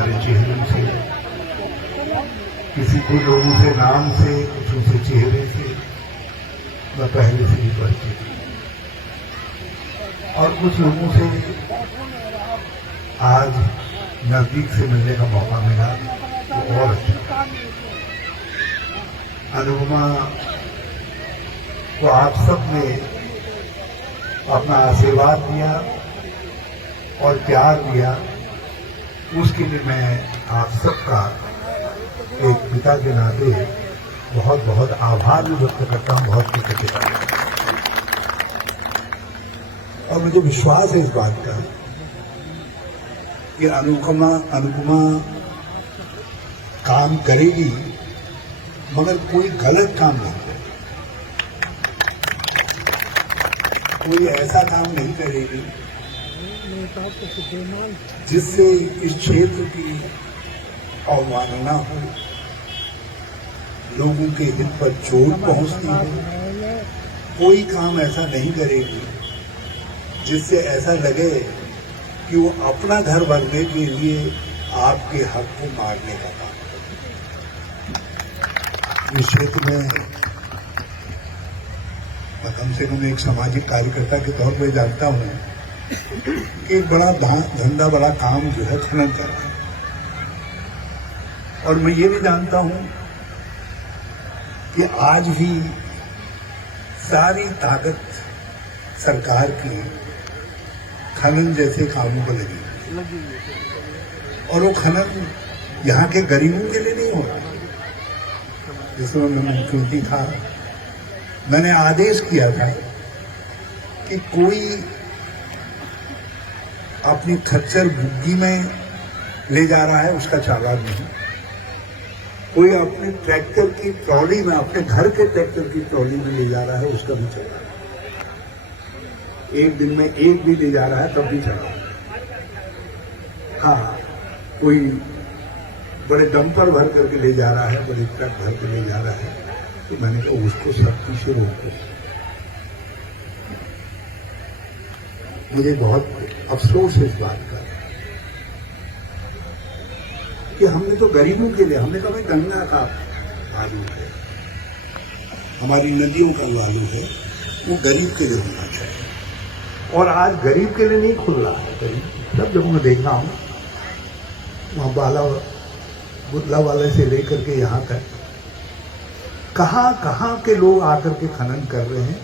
सारे चेहरों से, किसी को लोगों से नाम से, कुछ से चेहरे से मैं पहले से ही परिचित हूं, और कुछ लोगों से आज नजदीक से मिलने का मौका मिला तो और अच्छा। अनुपमा को आप सब ने अपना आशीर्वाद दिया और प्यार दिया, उसके लिए मैं आप सबका एक पिता के नाते बहुत बहुत आभार भी व्यक्त करता हूं, बहुत कृतज्ञता। और मुझे विश्वास है इस बात का कि अनुपमा काम करेगी, मगर कोई गलत काम नहीं करेगी, कोई ऐसा काम नहीं करेगी जिससे इस क्षेत्र की अवमानना हो, लोगों के हित पर चोट पहुंचती हो। कोई काम ऐसा नहीं करेगी जिससे ऐसा लगे कि वो अपना घर भरने के लिए आपके हक को मारने का काम करे। इस क्षेत्र में मैं कम से कम एक सामाजिक कार्यकर्ता के तौर पर जानता हूं कि एक बड़ा धंधा, बड़ा काम जो है खनन कर रहा है। और मैं ये भी जानता हूं कि आज भी सारी ताकत सरकार की खनन जैसे कामों पर लगी, और वो खनन यहाँ के गरीबों के लिए नहीं हो रहा। जिसमें मैं मुख्यमंत्री था, मैंने आदेश किया था कि कोई अपनी खच्चर बुग्गी में ले जा रहा है उसका चालान नहीं, कोई अपने ट्रैक्टर की ट्रॉली में, अपने घर के ट्रैक्टर की ट्रॉली में ले जा रहा है उसका भी चालान। एक दिन में एक भी ले जा रहा है तब भी चालान। हाँ, कोई बड़े डंपर भर करके ले जा रहा है, बड़े ट्रक भर के ले जा रहा है, तो मैंने कहा उसको सख्ती से रोको। मुझे बहुत अफसोस है इस बात का कि हमने तो गरीबों के लिए, हमने कहा भाई गंगा का आलू है, हमारी नदियों का आलू है, वो गरीब के लिए होना चाहिए। और आज गरीब के लिए नहीं खुल रहा है। गरीब सब जब मैं देख रहा हूं, वहां बाला बुदला वाले से लेकर के यहां तक कहां के लोग आकर के खनन कर रहे हैं,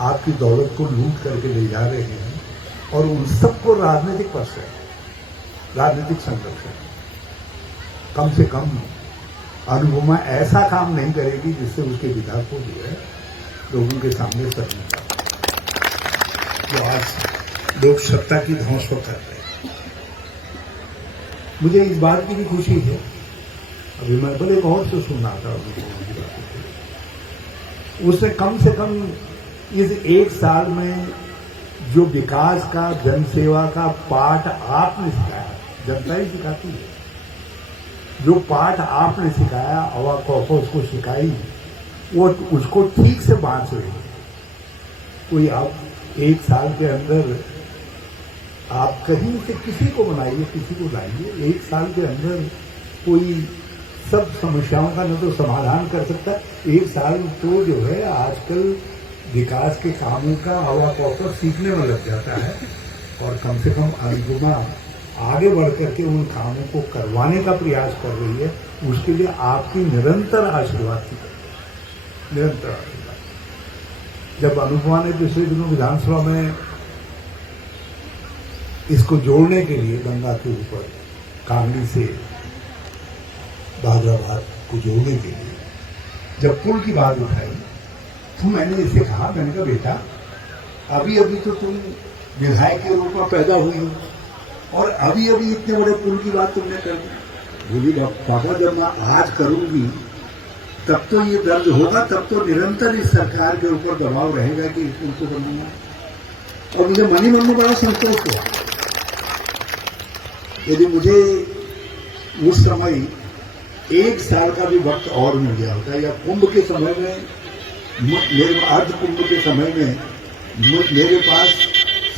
आपकी दौलत को लूट करके ले जा रहे हैं, और उन सबको राजनीतिक पक्ष है, राजनीतिक संघर्ष है। कम से कम अनुपमा ऐसा काम नहीं करेगी जिससे उसके पिता को जो है लोगों के सामने करने का, जो आज लोग सत्ता की धौंस को कर रहे हैं। मुझे इस बात की भी खुशी है, अभी मैं बड़े गौर से सुन रहा था उसने कम से कम इस एक साल में जो विकास का, जनसेवा का पाठ आपने सिखाया, जनता ही सिखाती है, जो पाठ आपने सिखाया, अवा कौफा उसको सिखाई, वो उसको ठीक से बांट रहे हैं। कोई आप एक साल के अंदर आप कहीं से किसी को बनाइए, किसी को लाइए, एक साल के अंदर कोई सब समस्याओं का न तो समाधान कर सकता, एक साल तो जो है आजकल विकास के कामों का हवा कौफा सीखने में लग जाता है। और कम से कम अनुपमा आगे बढ़ करके उन कामों को करवाने का प्रयास कर रही है, उसके लिए आपकी निरंतर आशीर्वाद की जरूरत, निरंतर आशीर्वाद। जब अनुपमा ने पिछले दिनों विधानसभा में इसको जोड़ने के लिए गंगा के ऊपर कांगड़ी से बागराबाद को जोड़ने के लिए जब पुल की बात उठाई, तो मैंने इसे कहा, मैंने कहा बेटा अभी अभी तो तुम विधायक के रूप में पैदा हुई हो, और अभी अभी इतने बड़े पुल की बात तुमने कर दी। बोली पापा जब मैं आज करूंगी तब तो ये दर्ज होगा, तब तो निरंतर इस सरकार के ऊपर दबाव रहेगा कि इस पुल को बनाना। और मुझे मन ही मन में बड़ा संतोष हुआ। यदि मुझे उस समय एक साल का भी वक्त और मिल गया होता, या कुंभ के समय में, मेरे अर्ध कुंभ के समय में मेरे पास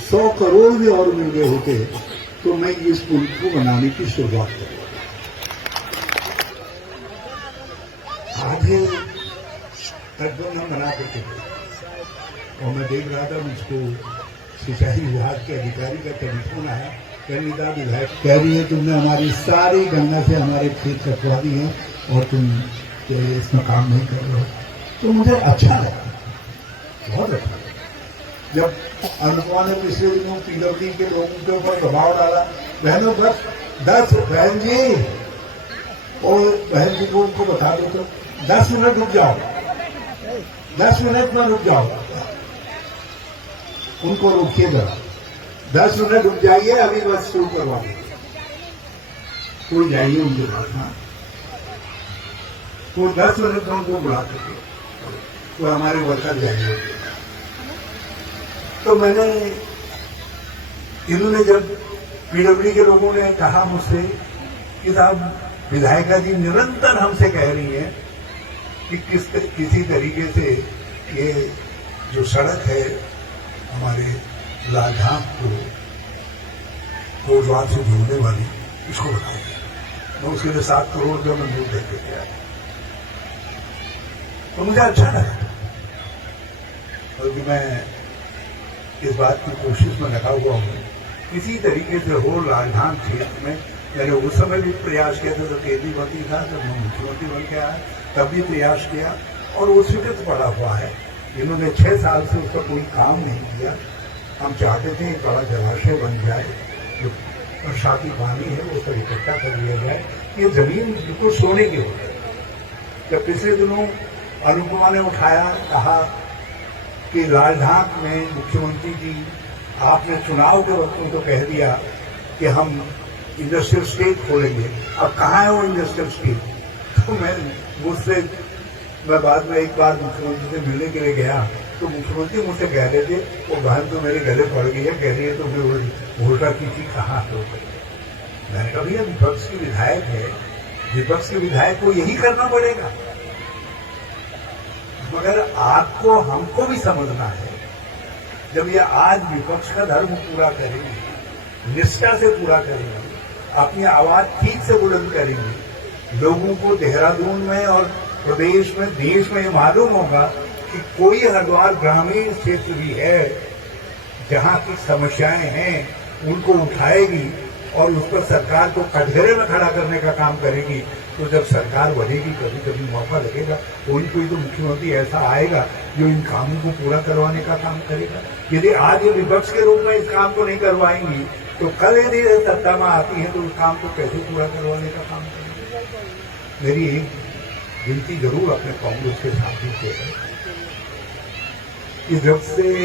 100 करोड़ भी और मिल गए होते, तो मैं इस पुल को बनाने की शुरुआत करूंगा। मुझे तटबंध हम बना करके थे और मैं देख रहा था मुझको सिंचाई विभाग के अधिकारी का टेलीफोन आया, कनिदा विधायक कह रही है तुमने हमारी सारी गंगा से हमारे खेत कटवा दी है और तुम इसमें काम नहीं कर रहे हो। तो मुझे अच्छा लगा, बहुत अच्छा लगा। जब अनुपमा ने पिछले दिनों पीडब्ल्यूडी के लोगों के ऊपर दबाव डाला, बहनों बस 10 बहन जी और बहन जी को उनको बता दो तो 10 मिनट रुक जाओ, 10 मिनट में रुक जाओ, उनको रोकिएगा, 10 मिनट रुक जाइए, अभी बस शुरू करवा कोई जाइए उनके पास। हाँ, तो 10 मिनट में उनको बुला करके तो हमारे वर्कर जाएंगे। तो मैंने इन्होंने जब पीडब्ल्यूडी के लोगों ने कहा मुझसे कि साहब विधायिका जी निरंतर हमसे कह रही हैं कि किसी तरीके से ये जो सड़क है हमारे लालधाम को कोटद्वार से जोड़ने वाली, इसको बताइए। मैं उसके लिए 7 करोड़ रुपये मंजूर करके गया, तो मुझे अच्छा लगा। बल्कि मैं इस बात की कोशिश में लगा हुआ हूँ किसी तरीके से हो लालधाम क्षेत्र में। मैंने उस समय भी प्रयास किया था जब केंद्रीय मंत्री था, जब मैं मुख्यमंत्री बन के आया तब भी प्रयास किया और वो स्वीकृत पड़ा हुआ है। इन्होंने 6 साल से उसका कोई काम नहीं किया। हम चाहते थे एक बड़ा जलाशय बन जाए, जो बरसाती पानी है वो सब इकट्ठा कर लिया जाए, ये जमीन बिल्कुल सोने की हो जाए। जब पिछले दिनों अनुपमा ने उठाया, कहा कि लालधाम में मुख्यमंत्री जी आपने चुनाव के वक्त उनको कह दिया कि हम इंडस्ट्रियल स्टेट खोलेंगे, अब कहाँ है वो इंडस्ट्रियल स्टेट? तो मैं बाद में एक बार मुख्यमंत्री से मिलने के लिए गया तो मुख्यमंत्री मुझसे कह रहे थे वो बहन तो मेरे गले पड़ गई है, कह रही है तो फिर घोषणा की थी कहाँ तो। मैंने कहा भैया विपक्ष की विधायक है, विपक्ष के विधायक को यही करना पड़ेगा, मगर आपको हमको भी समझना है जब ये आज विपक्ष का धर्म पूरा करेंगे, निष्ठा से पूरा करेंगे, अपनी आवाज ठीक से बुलंद करेंगे, लोगों को देहरादून में और प्रदेश में देश में मालूम होगा कि कोई हरिद्वार ग्रामीण क्षेत्र भी है जहां की समस्याएं हैं उनको उठाएगी और उस पर सरकार को कटघरे में खड़ा करने का काम करेगी। तो जब सरकार बढ़ेगी कभी कभी मौका लगेगा, कोई तो मुख्यमंत्री ऐसा आएगा जो इन कामों को पूरा करवाने का काम करेगा। यदि आज ये विपक्ष के रूप में इस काम को नहीं करवाएंगी तो कल यदि सत्ता में आती है तो उस काम को कैसे पूरा करवाने का काम करेंगे। मेरी एक विनती जरूर अपने कांग्रेस के साथी से है कि जब से